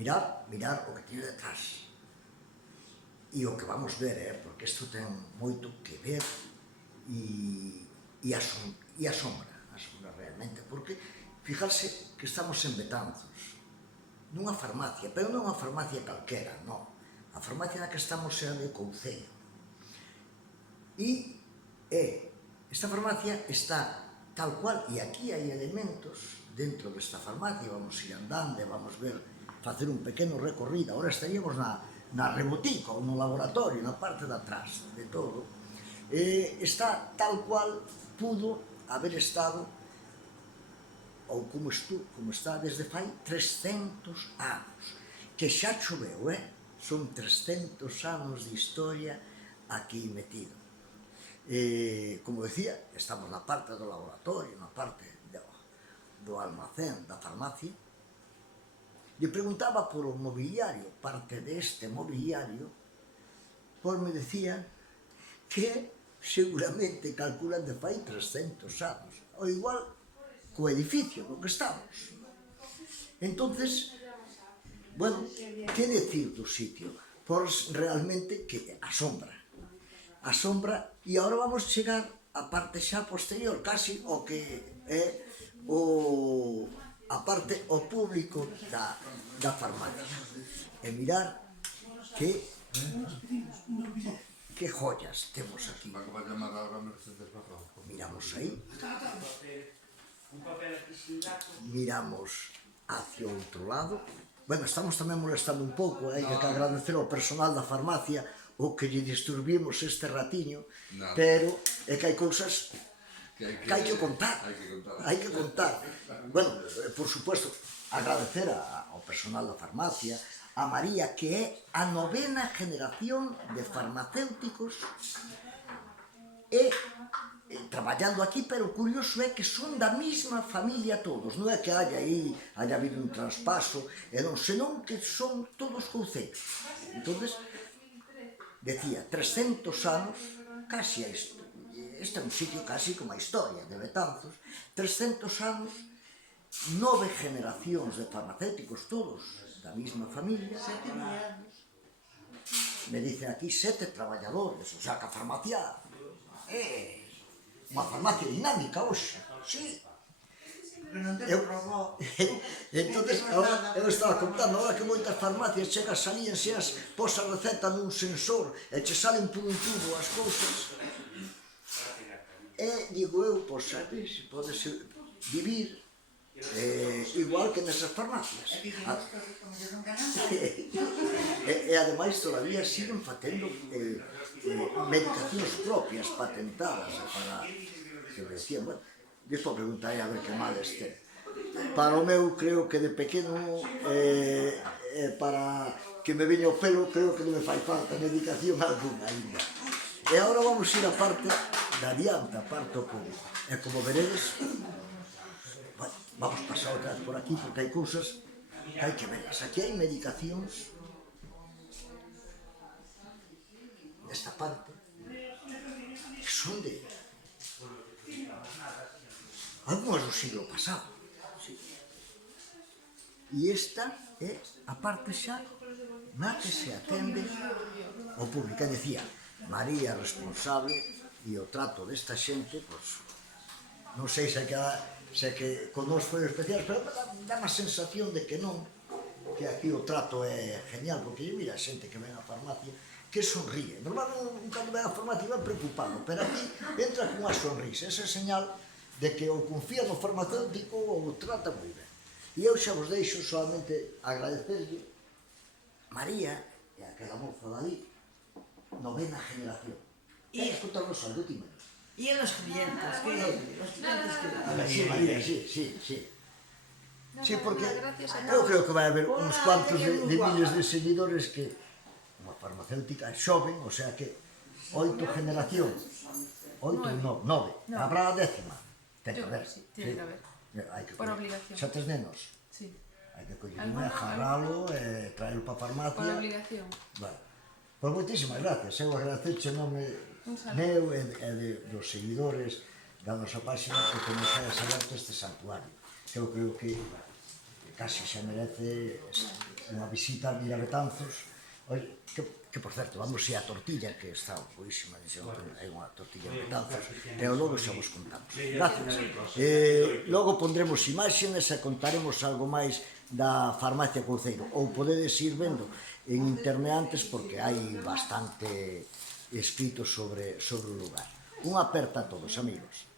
mirar o que tiene detrás. E o que vamos ver, porque isto ten moito que ver e asombra realmente, porque fijarse que estamos en Betanzos, nunha farmacia, pero non unha farmacia calquera, non. A farmacia na que estamos é a de Couceiro. E esta farmacia está tal cual, e aquí hai elementos dentro desta farmacia, vamos ir andando, vamos ver, facer un pequeno recorrido, agora estaríamos na rebotica ou no laboratorio, na parte de atrás de todo, está tal cual pudo haber estado ou como está desde fai 300 anos, que xa choveu, son 300 anos de historia aquí metido. Como decía, estamos na parte do laboratorio, na parte do almacén da farmacia. Le preguntaba por o mobiliario, parte deste mobiliario, pois me decían que seguramente calculan de fai 300 anos, ou igual co edificio no que estamos. Entonces, bueno, que decir do sitio? Pois realmente que asombra, e agora vamos chegar á parte xa posterior, casi o que é a parte, o público da farmacia, e mirar que joyas temos aquí. Miramos aí, miramos hacia o outro lado. Bueno, estamos tamén molestando un pouco, hai que agradecer ao personal da farmacia o que lle disturbimos este ratiño, pero é que hai cousas que hai que contar, Bueno, por suposto, agradecer ao personal da farmacia, a María, que é a 9ª generación de farmacéuticos, e traballando aquí, pero o curioso é que son da mesma familia todos, non é que haya habido un traspaso, senón que son todos couceiros. Entonces, decía, 300 anos, casi a isto, este é un sitio casi como a historia de Betanzos, 300 anos, 9 generacións de farmacéuticos, todos da mesma familia. Me dicen aquí 7 traballadores, o sea que a farmacia é unha farmacia dinámica hoxe, sí. Entonces, eu estaba contando, ahora que moitas farmacias chegas ali e enseas, pos a receta nun sensor e che salen por un tubo as cousas, e digo eu, pois sabes, podes vivir igual que nesas farmacias. E ademais todavía siguen facendo medicacións propias patentadas para que me decían, bueno, despois preguntarei a ver que mal este. Para o meu, creo que de pequeno, para que me veña o pelo, creo que non me fai falta medicación alguna ainda. E agora vamos ir a parte de adiante, a parte do público. E como veredes, bueno, vamos pasar outra vez por aquí, porque hai cousas que hai que verlas. Aquí hai medicacións nesta parte que son de algunhas do siglo pasado. E esta é a parte xa na que se atende ao público. Decía, María responsable e o trato desta xente, pois, non sei se que con nos foi especial, pero dá má sensación de que non, que aquí o trato é genial, porque mira a xente que ven á farmacia que sonríe. Normalmente, cando ven á farmacia van preocupado, pero aquí entra con unha sonrisa, esa é señal de que ou confía no farmacéutico ou o trata moi ben. E eu xa vos deixo solamente agradecerlle María e aquela moza dali, 9ª generación. E escutarnos algo, ti, María. E los clientes, Sí, María, sí. Sí, porque eu creo que vai haber uns cuantos de miles de seguidores que unha farmacéutica xoven, o sea que 8 generacións, 8, 9, habrá a 10ª. Ten que haber. Tiene que haber. Por obligación. Xa tes nenos? Sí. Hai que collelo, agarralo e traelo para a farmacia. Por obligación. Vale. Pois moitísimas gracias. Eu agradecerche o nome meu e dos seguidores da nosa página que nos hayas aberto este santuario. Eu creo que casi xa merece unha visita a Vila Betanzos. Oye, que por certo, vamos ir a tortilla, que está boísima, é unha tortilla de Betanzos, pero logo xa vos contamos. Gracias. Logo pondremos imaxenes e contaremos algo máis da farmacia Couceiro, ou podedes ir vendo en internet antes, porque hai bastante escrito sobre o lugar. Unha aperta a todos, amigos.